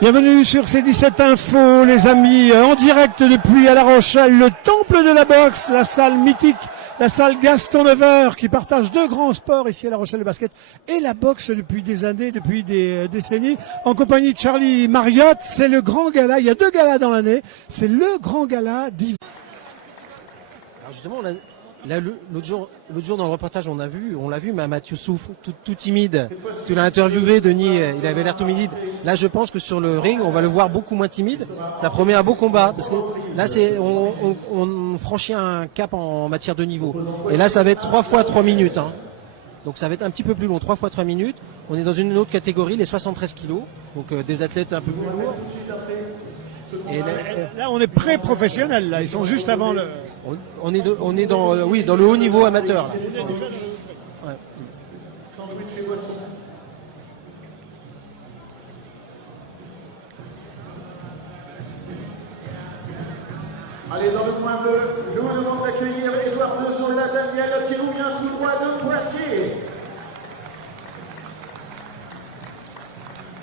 Bienvenue sur C17 Info, les amis, en direct depuis à La Rochelle, le temple de la boxe, la salle mythique, la salle Gaston Neveur, qui partage deux grands sports ici à La Rochelle, le basket et la boxe depuis des années, depuis des décennies, en compagnie de Charlie Marriott. C'est le grand gala, il y a deux galas dans l'année, c'est le grand gala d'hiver. Alors justement, l'autre jour dans le reportage, on l'a vu, mais Mathieu Souf, tout timide. Tu l'as interviewé, Denis, il avait l'air tout timide. Là, je pense que sur le ring, on va le voir beaucoup moins timide. Ça promet un beau combat, parce que là, on franchit un cap en matière de niveau. Et là, ça va être 3 fois 3 minutes. Hein. Donc ça va être un petit peu plus long, 3 fois 3 minutes. On est dans une autre catégorie, les 73 kilos. Donc des athlètes un peu plus lourds. Et là, on est pré-professionnel, là. Ils sont juste avant le... On est dans le haut niveau amateur. Là. Ouais. Allez, dans le coin bleu, je vous demande d'accueillir Édouard Bezola Daniel qui nous vient tout droit de Poitiers.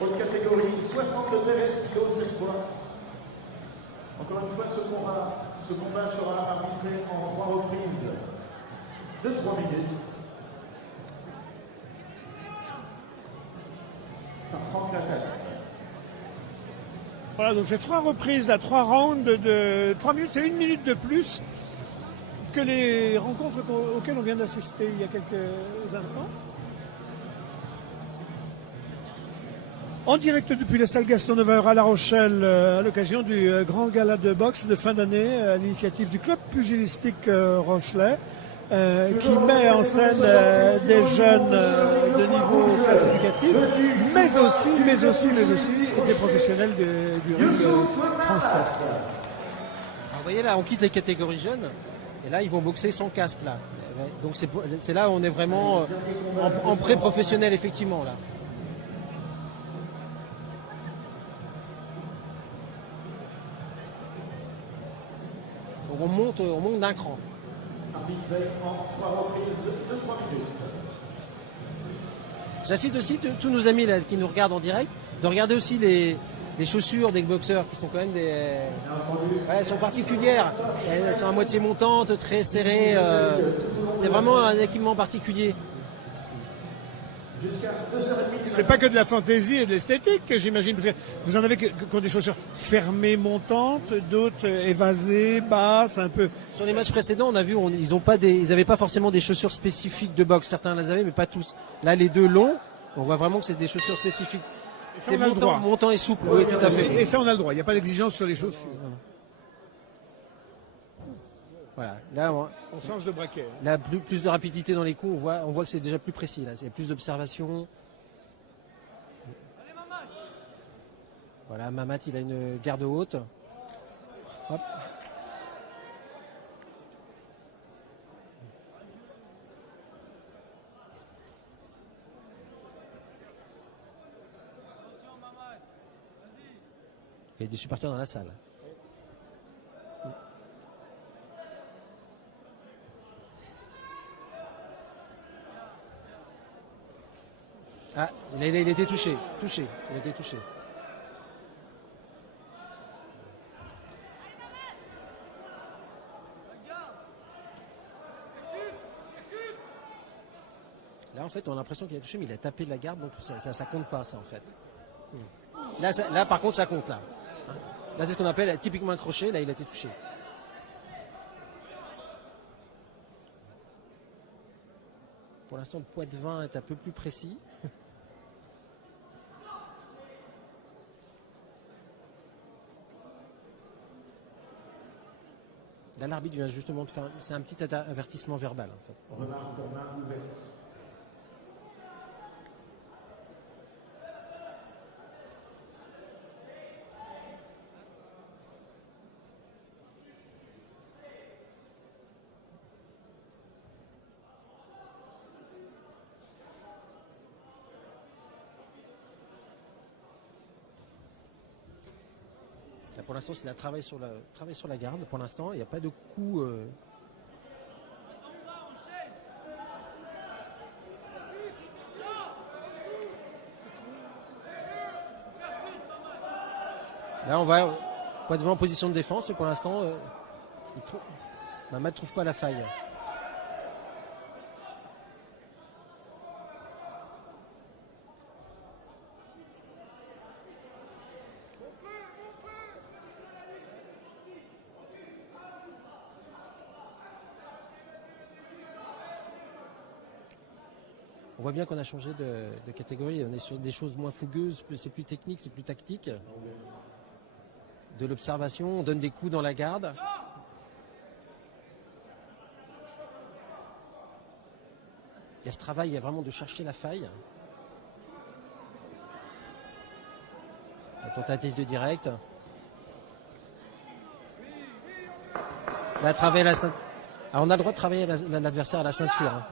Autre catégorie, 73 kilos cette fois. Encore une fois, ce combat sera arbitré en 3 reprises de 3 minutes. Par Franck Lacasse. Voilà, donc c'est 3 reprises, là, 3 rounds de 3 minutes, c'est 1 minute de plus que les rencontres auxquelles on vient d'assister il y a quelques instants. En direct depuis la salle Gaston Neveur à La Rochelle, à l'occasion du grand gala de boxe de fin d'année, à l'initiative du club pugilistique Rochelais, qui met en scène des jeunes de niveau classificatif, mais aussi des professionnels du ring français. Alors, vous voyez là, on quitte les catégories jeunes, et là ils vont boxer sans casque là. Donc c'est là où on est vraiment en pré-professionnel effectivement là. On monte d'un cran. J'incite aussi tous nos amis là, qui nous regardent en direct de regarder aussi les chaussures des boxeurs qui sont quand même elles sont particulières. Elles sont à moitié montantes, très serrées. C'est vraiment un équipement particulier. C'est pas que de la fantaisie et de l'esthétique, j'imagine, parce que vous en avez qui ont des chaussures fermées, montantes, d'autres évasées, basses, un peu. Sur les matchs précédents, on a vu, ils n'avaient pas forcément des chaussures spécifiques de boxe. Certains les avaient, mais pas tous. Là, les deux longs, on voit vraiment que c'est des chaussures spécifiques. C'est montant et souple, oui, tout à fait. Et ça, on a le droit. Il n'y a pas d'exigence sur les chaussures. Voilà, là on change de braquet. Là, plus de rapidité dans les coups, on voit que c'est déjà plus précis. Là, il y a plus d'observation. Voilà, Mamat, il a une garde haute. Hop. Il y a des supporters dans la salle. Ah, il a été touché. Il a été touché. Là, en fait, on a l'impression qu'il a touché, mais il a tapé de la garde, donc ça compte pas, ça, en fait. Là, par contre, ça compte, là. Là, c'est ce qu'on appelle typiquement un crochet. Là, il a été touché. Pour l'instant, le poids de 20 est un peu plus précis. Là, l'arbitre vient justement de faire... C'est un petit avertissement verbal, en fait. Là, pour l'instant, c'est un travail sur la garde. Pour l'instant, il n'y a pas de coup... Là, on va être devant en position de défense, mais pour l'instant, Mamat ne trouve pas la faille. On voit bien qu'on a changé de catégorie, on est sur des choses moins fougueuses, c'est plus technique, c'est plus tactique. De l'observation, on donne des coups dans la garde. Il y a ce travail, il y a vraiment de chercher la faille. La tentative de direct. Là, travailler la ceinture. Alors, on a le droit de travailler l'adversaire à la ceinture. Hein.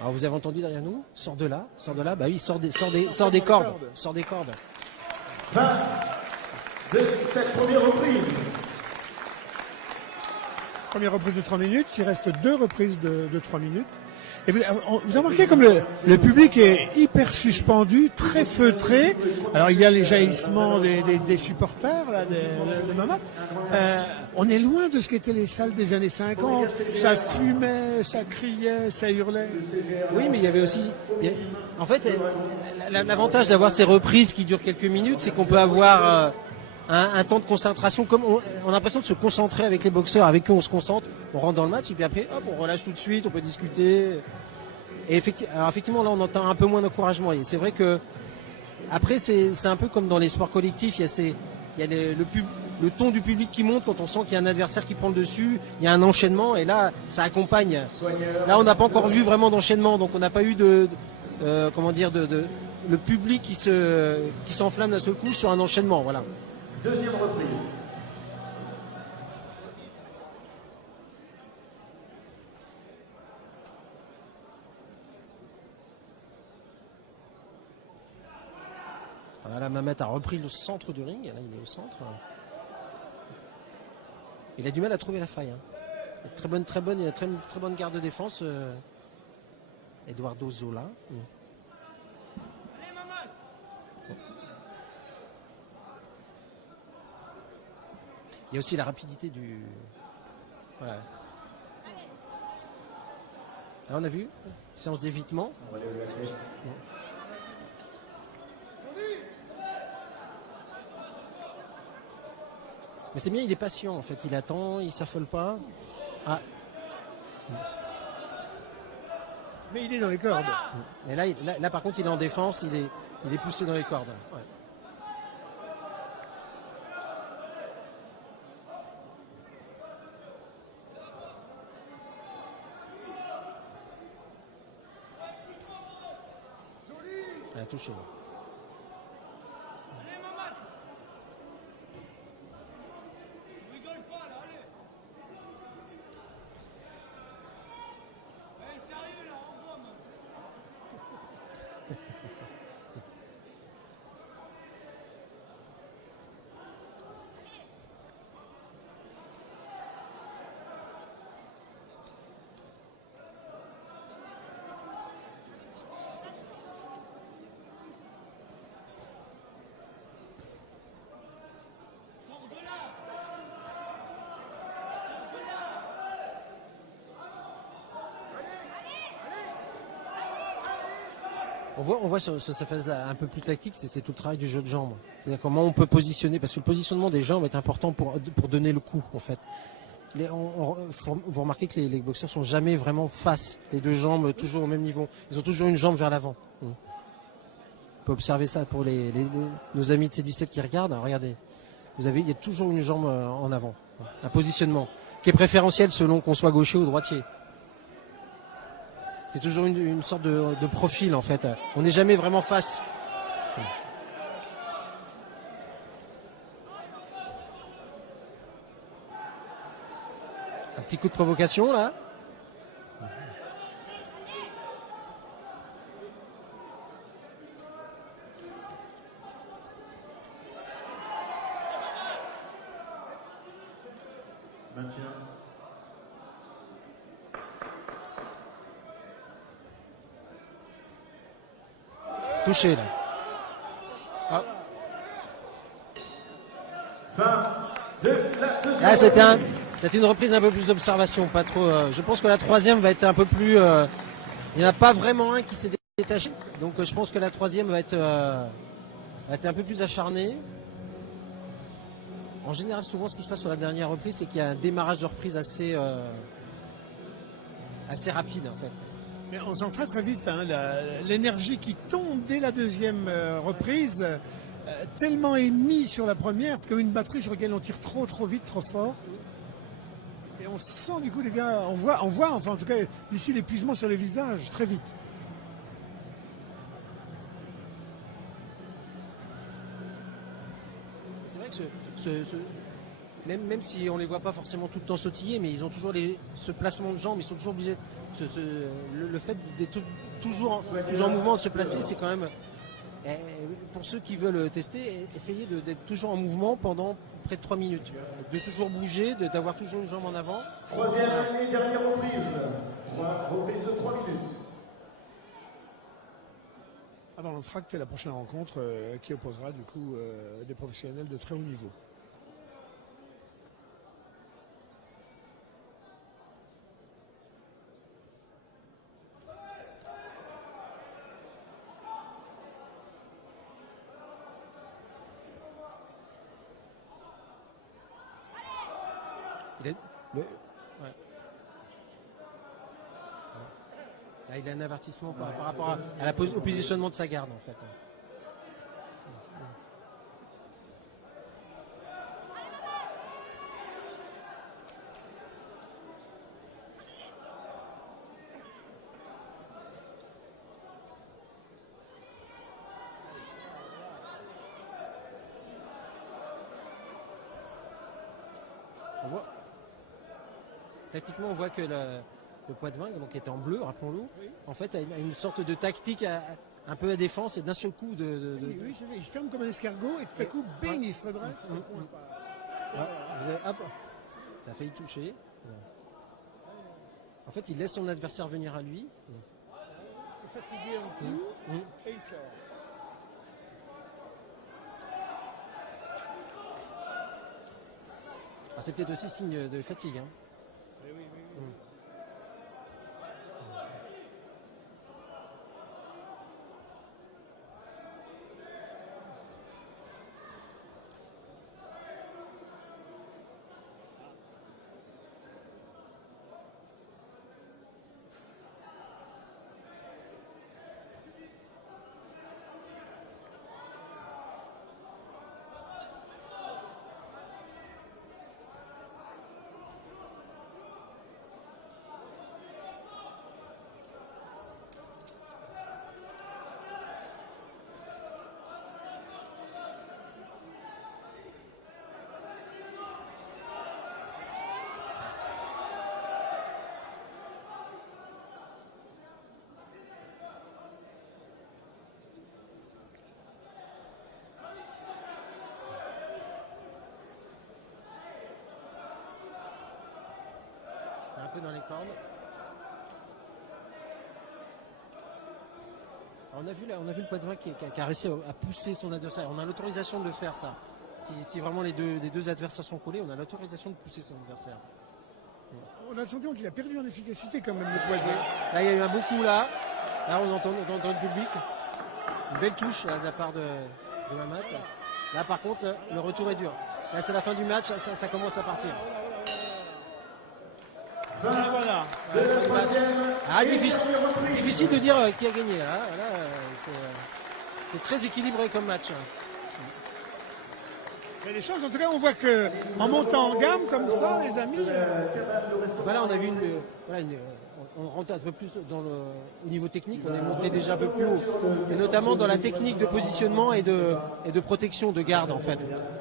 Alors vous avez entendu derrière nous, sort de là, bah oui, sort des cordes, sort des cordes. 20 de cette première reprise. Première reprise de 3 minutes, il reste 2 reprises de 3 minutes. Et vous remarquez comme le public est hyper suspendu, très feutré. Alors il y a les jaillissements des supporters là, de Mamat. On est loin de ce qu'étaient les salles des années 50. Ça fumait, ça criait, ça hurlait. Oui, mais il y avait aussi... En fait, l'avantage d'avoir ces reprises qui durent quelques minutes, c'est qu'on peut avoir un temps de concentration. Comme on a l'impression de se concentrer avec les boxeurs. Avec eux, on se concentre, on rentre dans le match, et puis après, hop, on relâche tout de suite, on peut discuter. Et effectivement, là, on entend un peu moins d'encouragement. Et c'est vrai que après, c'est un peu comme dans les sports collectifs. Il y a le ton du public qui monte quand on sent qu'il y a un adversaire qui prend le dessus. Il y a un enchaînement, et là, ça accompagne. Là, on n'a pas encore vu vraiment d'enchaînement, donc on n'a pas eu le public qui s'enflamme d'un seul coup sur un enchaînement. Voilà. Deuxième reprise. Voilà, Mamet a repris le centre du ring. Là, il est au centre. Il a du mal à trouver la faille. Hein. Très bonne garde de défense. Eduardo Zola. Il y a aussi la rapidité du... Voilà. Là, on a vu, séance d'évitement. Mais c'est bien, il est patient en fait, il attend, il s'affole pas. Ah. Mais il est dans les cordes. Et là, par contre, il est en défense, il est poussé dans les cordes. Ouais. Il a touché. On voit sur cette phase-là un peu plus tactique, c'est tout le travail du jeu de jambes. C'est-à-dire comment on peut positionner, parce que le positionnement des jambes est important pour donner le coup, en fait. Vous remarquez que les boxeurs sont jamais vraiment face, les deux jambes toujours au même niveau. Ils ont toujours une jambe vers l'avant. On peut observer ça pour nos amis de C17 qui regardent. Alors, regardez, il y a toujours une jambe en avant, un positionnement qui est préférentiel selon qu'on soit gaucher ou droitier. C'est toujours une sorte de profil en fait. On n'est jamais vraiment face. Un petit coup de provocation là. Maintien. Touché là. Ah. Fin de la deuxième Là, reprise. c'était une reprise un peu plus d'observation, pas trop. Je pense que la troisième va être un peu plus. Il n'y en a pas vraiment un qui s'est détaché, donc je pense que la troisième va être un peu plus acharnée. En général, souvent, ce qui se passe sur la dernière reprise, c'est qu'il y a un démarrage de reprise assez rapide, en fait. Mais on sent très très vite hein, l'énergie qui tombe dès la deuxième reprise, tellement émise sur la première, c'est comme une batterie sur laquelle on tire trop vite, trop fort. Et on sent du coup les gars, on voit enfin en tout cas d'ici l'épuisement sur les visages très vite. C'est vrai que même si on les voit pas forcément tout le temps sautiller, mais ils ont toujours ce placement de jambes, ils sont toujours obligés. Le fait d'être toujours en mouvement, de se placer, c'est quand même, pour ceux qui veulent tester, essayer d'être toujours en mouvement pendant près de 3 minutes. De toujours bouger, d'avoir toujours une jambe en avant. Troisième et dernière reprise. Reprise de 3 minutes. Avant l'entracte et la prochaine rencontre qui opposera du coup des professionnels de très haut niveau. Là, il a un avertissement par rapport au positionnement de sa garde, en fait. Tactiquement, on voit que le Poitvin, donc qui était en bleu, rappelons-le, en fait, a une sorte de tactique un peu à défense et d'un seul coup Oui, c'est vrai, il se ferme comme un escargot et tout à coup, bing, il se redresse. Hop, ça a failli toucher. En fait, il laisse son adversaire venir à lui. C'est fatigué en coup et il sort. C'est peut-être aussi signe de fatigue. Hein. Oui. Un peu dans les cordes. On a vu le Poitvin qui a réussi à pousser son adversaire. On a l'autorisation de le faire, ça. Si vraiment les deux adversaires sont collés, on a l'autorisation de pousser son adversaire. On a le sentiment qu'il a perdu en efficacité quand même le Poitvin. Là, il y a eu un beau coup là. Là, on entend dans le public. Une belle touche là, de la part de Mamat. Là, par contre, le retour est dur. Là, c'est la fin du match, ça commence à partir. Voilà. Difficile de dire qui a gagné. Là, c'est très équilibré comme match. Il y a des choses, en tout cas, on voit que en montant en gamme comme ça, les amis. Voilà, on a vu on rentre un peu plus au niveau technique, on est monté déjà un peu plus haut. Et notamment dans la technique de positionnement et de protection de garde en fait.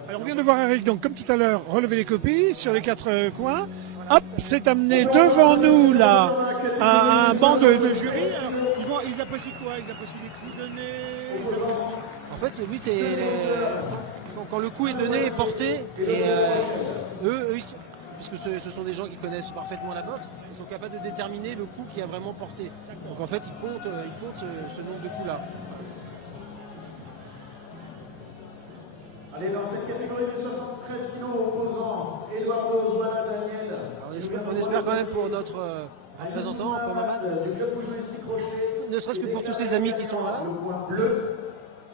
Alors on vient de voir Eric, donc comme tout à l'heure, relever les copies sur les quatre coins. Hop, c'est amené devant nous là un banc de jury. Alors, ils apprécient quoi? Ils apprécient les coups donnés. En fait, quand le coup est donné et porté, et eux puisque ce sont des gens qui connaissent parfaitement la boxe, ils sont capables de déterminer le coup qui a vraiment porté. Donc en fait, ils comptent ce nombre de coups là. Allez, dans cette catégorie de 73 kilos opposant Eduardo Zuala Daniel. On espère quand même pour notre représentant, pour Mamad, Du club Pugilistique Rocher. ne serait-ce que pour tous ses amis qui sont là. Le point bleu.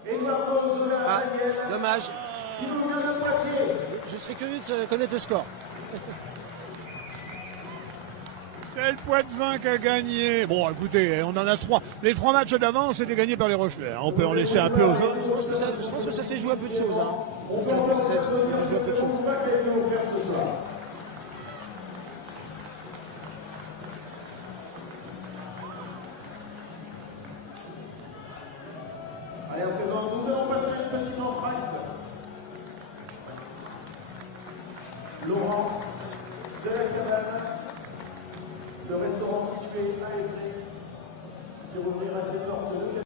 Eduardo Zuala Ah, Daniel. dommage. Qui nous vient de Poitiers. Je serais curieux de connaître le score. C'est le Poitvin qui a gagné. Bon, écoutez, on en a 3. Les 3 matchs d'avant, c'était gagné par les Rochelais. On peut en laisser un peu aux autres. Je pense que ça s'est joué à peu de choses. Hein. Ça s'est joué à peu de choses. Allez, à présent, nous allons passer une petite empreinte. Laurent de la Cabane, le restaurant situé à Étré, qui ouvrira ses portes le